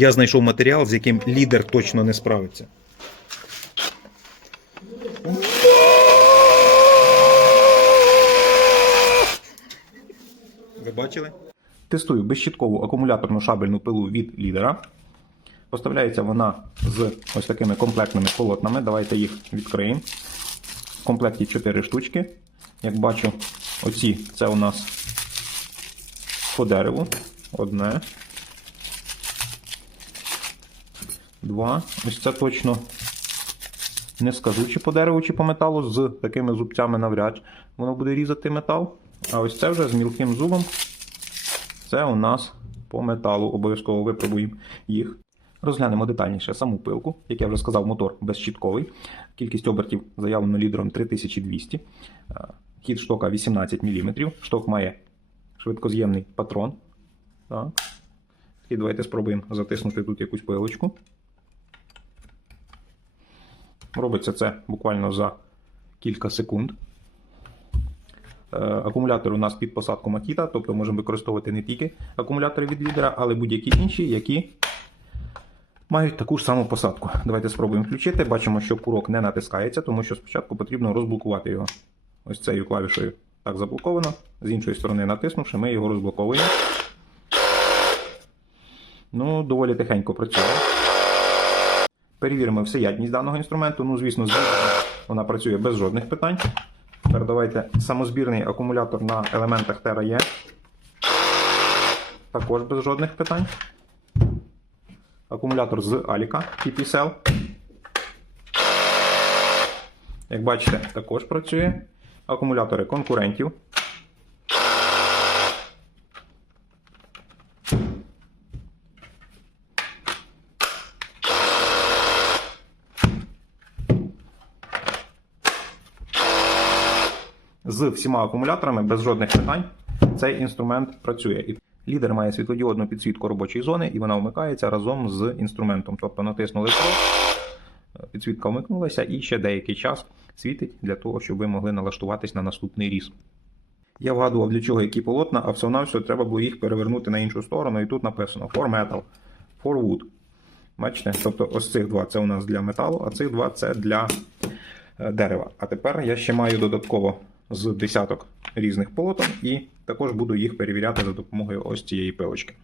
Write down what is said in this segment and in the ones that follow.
Я знайшов матеріал, з яким лідер точно не справиться. Ви бачили? Тестую безщіткову акумуляторну шабельну пилу від лідера. Поставляється вона з ось такими комплектними полотнами. Давайте їх відкриємо. В комплекті 4 штучки. Як бачу, оці це у нас по дереву. Одне. Два. Ось це точно не скажу, чи по дереву, чи по металу. З такими зубцями навряд воно буде різати метал. А ось це вже з мілким зубом. Це у нас по металу. Обов'язково випробуємо їх. Розглянемо детальніше саму пилку. Як я вже сказав, мотор безщітковий. Кількість обертів заявлено лідером 3200. Е, Хід штока 18 мм. Шток має швидкоз'ємний патрон. Так. І давайте спробуємо затиснути тут якусь пилочку. Робиться це буквально за кілька секунд. Е, Акумулятор у нас під посадку Makita, тобто можемо використовувати не тільки акумулятори від лідера, але будь-які інші, які мають таку ж саму посадку. Давайте спробуємо включити. Бачимо, що курок не натискається, тому що спочатку потрібно розблокувати його. Ось цією клавішою так заблоковано. З іншої сторони, натиснувши, ми його розблоковуємо. Ну, доволі тихенько працює. Перевіримо всеядність даного інструменту. Ну, звісно, звісно, вона працює без жодних питань. Тепер давайте самозбірний акумулятор на елементах Terra є. Також без жодних питань. Акумулятор з Аліка TP-Cell. Як бачите, також працює. Акумулятори конкурентів. З всіма акумуляторами без жодних питань цей інструмент працює. Лідер має світлодіодну підсвітку робочої зони і вона вмикається разом з інструментом. Тобто натиснули про, підсвітка вмикнулася і ще деякий час світить для того, щоб ви могли налаштуватись на наступний різ. Я вгадував, для чого які полотна, а всього-навсього треба було їх перевернути на іншу сторону, і тут написано for metal, for wood. Бачите? Тобто ось цих два це у нас для металу, а цих два це для е, дерева. А тепер я ще маю додатково з десяток різних полотон і також буду їх перевіряти за допомогою ось цієї пилочки.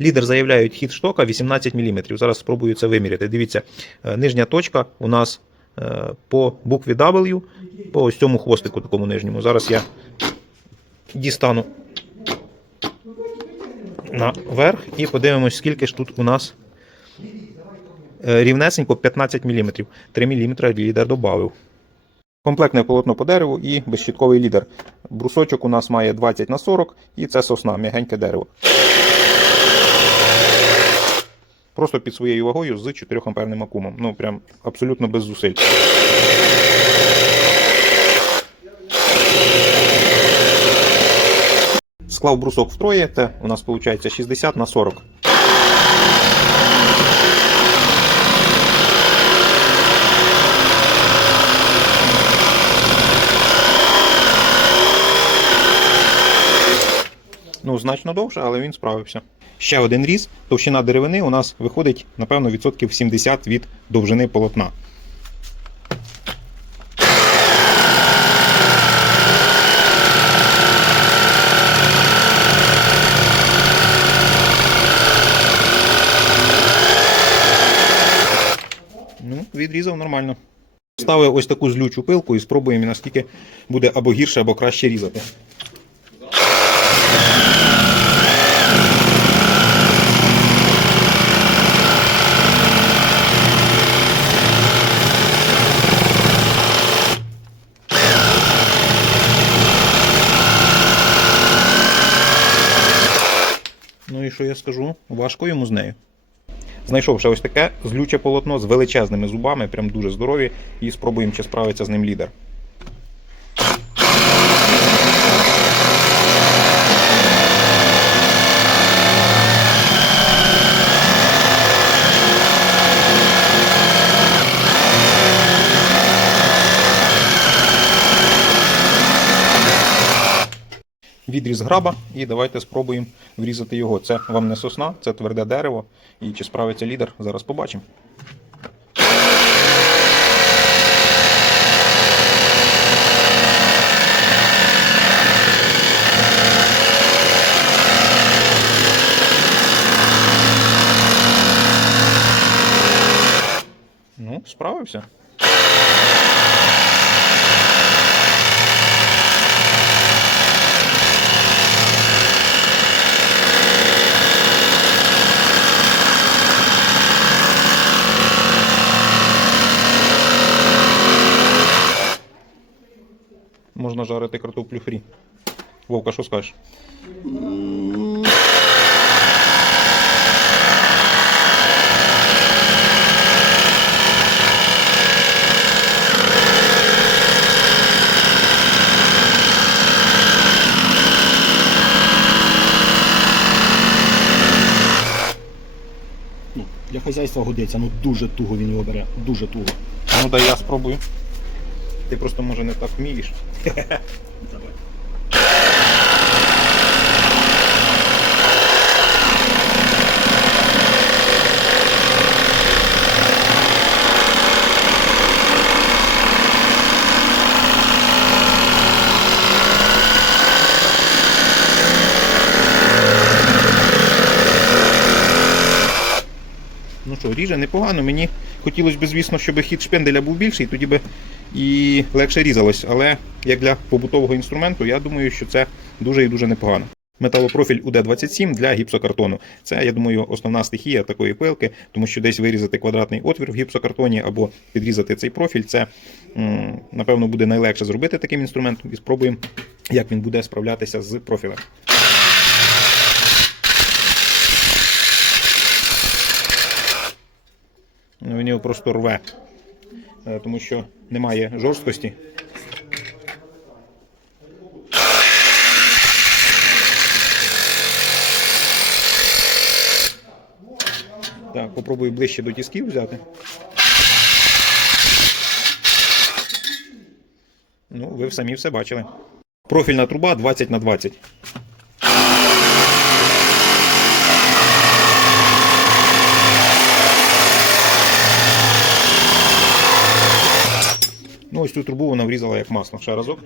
Лідер заявляють хід штока 18 мм. Зараз спробую це виміряти. Дивіться, е, нижня точка у нас е, по букві W, по ось цьому хвостику такому нижньому. Зараз я дістану наверх і подивимось, скільки ж тут у нас е, рівнесенько 15 мм. 3 мм лідер додав. Комплектне полотно по дереву і безщітковий лідер. Брусочок у нас має 20 на 40 і це сосна, м'ягеньке дерево. Просто під своєю вагою з 4 амперним акумом. Ну, прям абсолютно без зусиль. Склав брусок втроє, це у нас виходить 60 на 40. Значно довше, але він справився. Ще один різ. Товщина деревини у нас виходить, напевно, відсотків 70 від довжини полотна. Ну, відрізав нормально. Ставив ось таку злючу пилку і спробуємо, наскільки буде або гірше, або краще різати. І що я скажу? Важко йому з нею. Знайшов ще ось таке злюче полотно з величезними зубами, прям дуже здорові, і спробуємо, чи справиться з ним лідер. Відріз граба, і давайте спробуємо врізати його. Це вам не сосна, це тверде дерево. І чи справиться лідер, зараз побачимо. Ну, справився. Можна жарити картоплю фрі. Вовка, що скажеш? Ну, для хазяйства годиться, ну дуже туго він його бере, дуже туго. Ну дай я спробую. Ти просто може не так вмієш. Ну що, ріже непогано. Мені хотілося б, звісно, щоб хід шпенделя був більший, тоді би і легше різалось. Але як для побутового інструменту, я думаю, що це дуже і дуже непогано. Металопрофіль УД-27 для гіпсокартону. Це, я думаю, основна стихія такої пилки, тому що десь вирізати квадратний отвір в гіпсокартоні або підрізати цей профіль. Це, напевно, буде найлегше зробити таким інструментом. І спробуємо, як він буде справлятися з профілем. Він його просто рве, Е, тому що немає жорсткості. Так, попробую ближче до тісків взяти. Ну, ви самі все бачили. Профільна труба 20 на 20. Ну, ось цю трубу вона врізала як масло. Ще разок.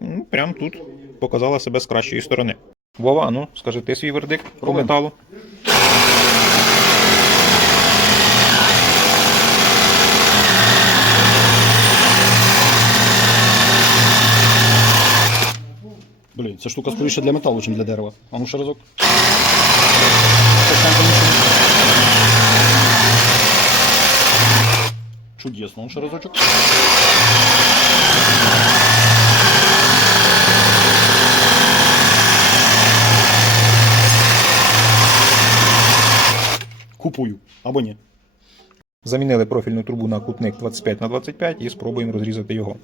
Ну, Прям тут показала себе з кращої сторони. Вова, ну скажи ти свій вердикт по металу. Блін, ця штука скоріше для металу, ніж для дерева. А ну ще разок. Чудесно, ну ще разочок. Купую. Або ні. Замінили профільну трубу на кутник 25 на 25 і спробуємо розрізати його.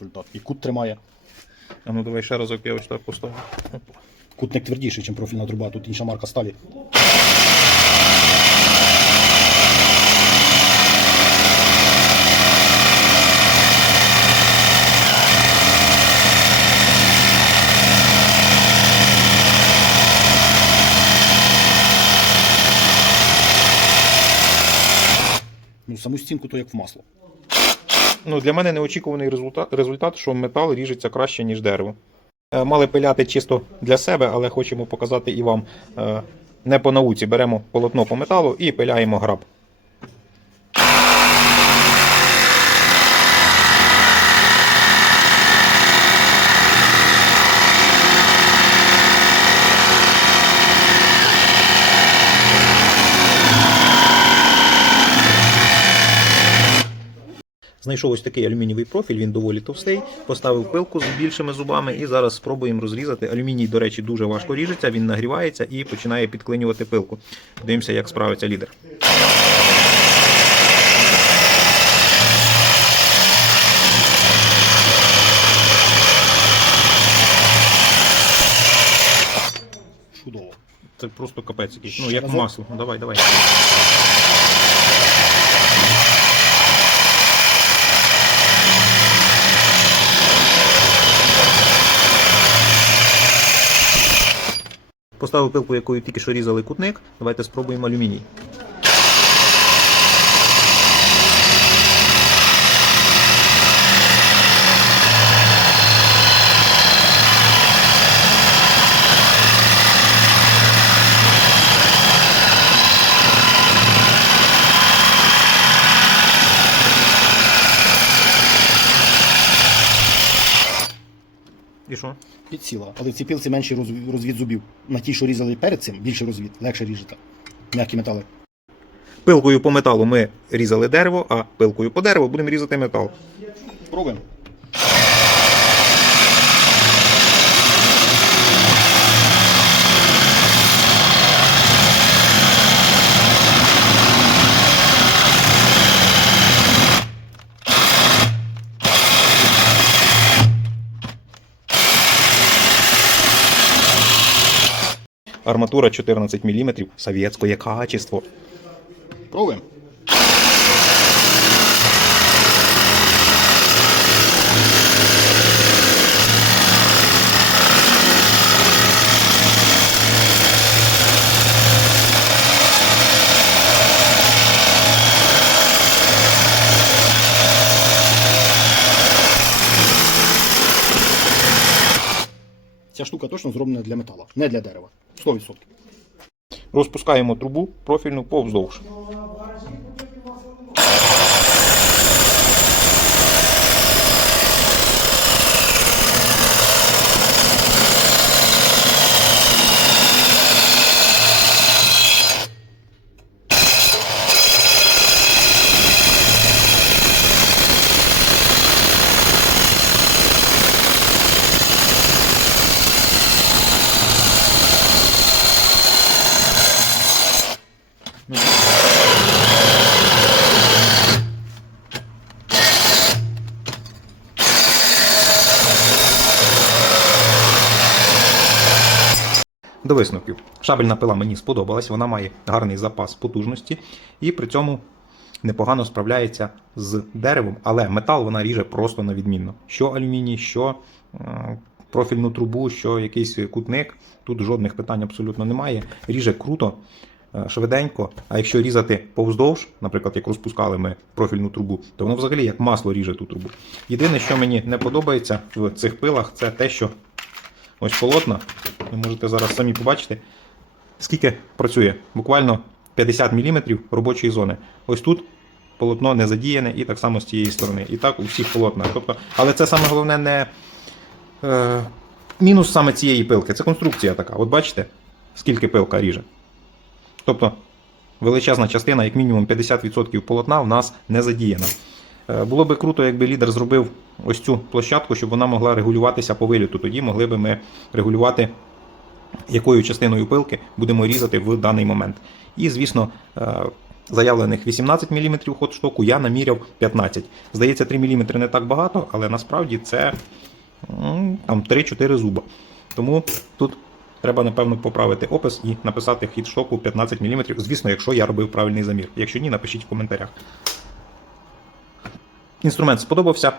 Результат. І кут тримає. А ну давай ще разок я ось так поставлю. Кутник твердіший, ніж профільна труба, тут інша марка сталі. Ну, саму стінку то як в масло. Ну, для мене неочікуваний результат, результат, що метал ріжеться краще, ніж дерево. Е, Мали пиляти чисто для себе, але хочемо показати і вам е, не по науці. Беремо полотно по металу і пиляємо граб. Знайшов ось такий алюмінієвий профіль, він доволі товстий. Поставив пилку з більшими зубами і зараз спробуємо розрізати. Алюміній, до речі, дуже важко ріжеться, він нагрівається і починає підклинювати пилку. Подивимося, як справиться лідер. Чудово. Це просто капець якийсь. Ну, як масло. Давай, давай. Поставив пилку, якою тільки що різали кутник. Давайте спробуємо алюміній. І що? Підсіла. Але в цій пілці менший розвід зубів. На тій, що різали перед цим, більше розвід, легше ріжете. М'які метали. Пилкою по металу ми різали дерево, а пилкою по дереву будемо різати метал. Пробуємо. Арматура 14 мм, совєтське качество. Пробуємо. Ця штука точно зроблена для металу, не для дерева. 100%. Розпускаємо трубу профільну повздовж. До висновків. Шабельна пила мені сподобалась, вона має гарний запас потужності і при цьому непогано справляється з деревом, але метал вона ріже просто на відмінно. Що алюміній, що е, профільну трубу, що якийсь кутник. Тут жодних питань абсолютно немає. Ріже круто, е, швиденько. А якщо різати повздовж, наприклад, як розпускали ми профільну трубу, то воно взагалі як масло ріже ту трубу. Єдине, що мені не подобається в цих пилах, це те, що ось полотна. Ви можете зараз самі побачити, скільки працює. Буквально 50 мм робочої зони. Ось тут полотно не задіяне, і так само з цієї сторони. І так у всіх полотнах. Тобто, але це саме головне не е, мінус саме цієї пилки. Це конструкція така. От бачите, скільки пилка ріже. Тобто величезна частина, як мінімум 50% полотна, в нас не задіяна. Е, Було би круто, якби лідер зробив ось цю площадку, щоб вона могла регулюватися по виліту. Тоді могли би ми регулювати, якою частиною пилки будемо різати в даний момент. І, звісно, е, заявлених 18 мм ход штоку я наміряв 15. Здається, 3 мм не так багато, але насправді це там 3-4 зуба. Тому тут треба, напевно, поправити опис і написати хід штоку 15 мм. Звісно, якщо я робив правильний замір. Якщо ні, напишіть в коментарях. Інструмент сподобався.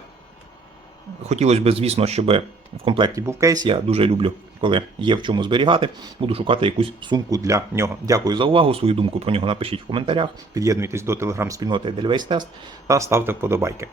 Хотілося б, звісно, щоб в комплекті був кейс. Я дуже люблю, коли є в чому зберігати. Буду шукати якусь сумку для нього. Дякую за увагу. Свою думку про нього напишіть в коментарях. Під'єднуйтесь до телеграм-спільноти Edelweiss Test та ставте вподобайки.